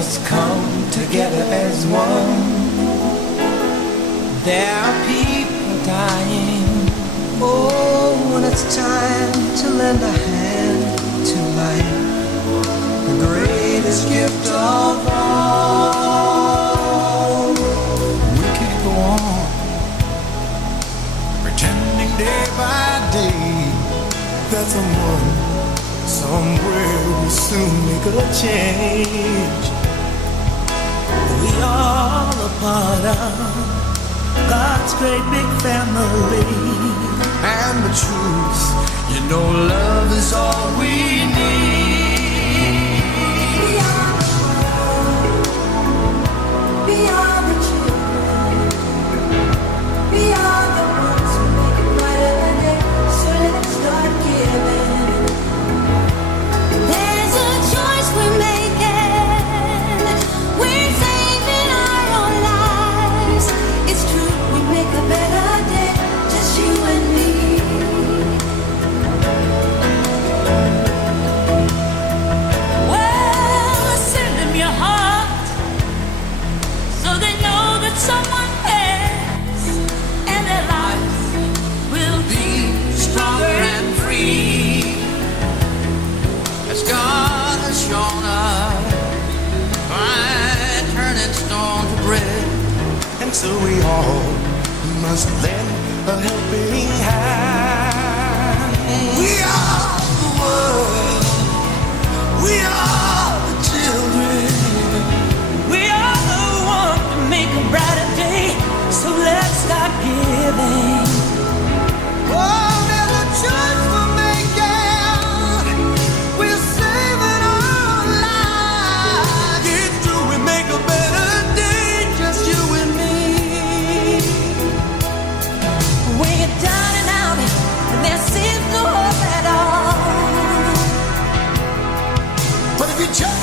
must come together as one. There are people dying. Oh, when it's time to lend a hand to life, the greatest gift of all. We can't go on pretending day by day that someone somewhere will soon make a change. We all a part of God's great big family. And the truth, you know, love is all we need. We are the children. We are the ones who make it brighter than day. So let's start giving. There's a choice we're making. We're saving our own lives. It's true, we make a better day, just you and me. Well, send them your heart, so they know that someone cares, and their lives will be stronger and free, as God has shown us by turning stone to bread. And so we all must lend a helping hand. We are the world. We are the children. We are the one to make a brighter day. So let's start giving. Oh, there's a choice we're making. We're saving our lives. It's true, we make a better day, just you and me. When you're down and out, and there seems no hope at all. But if you jump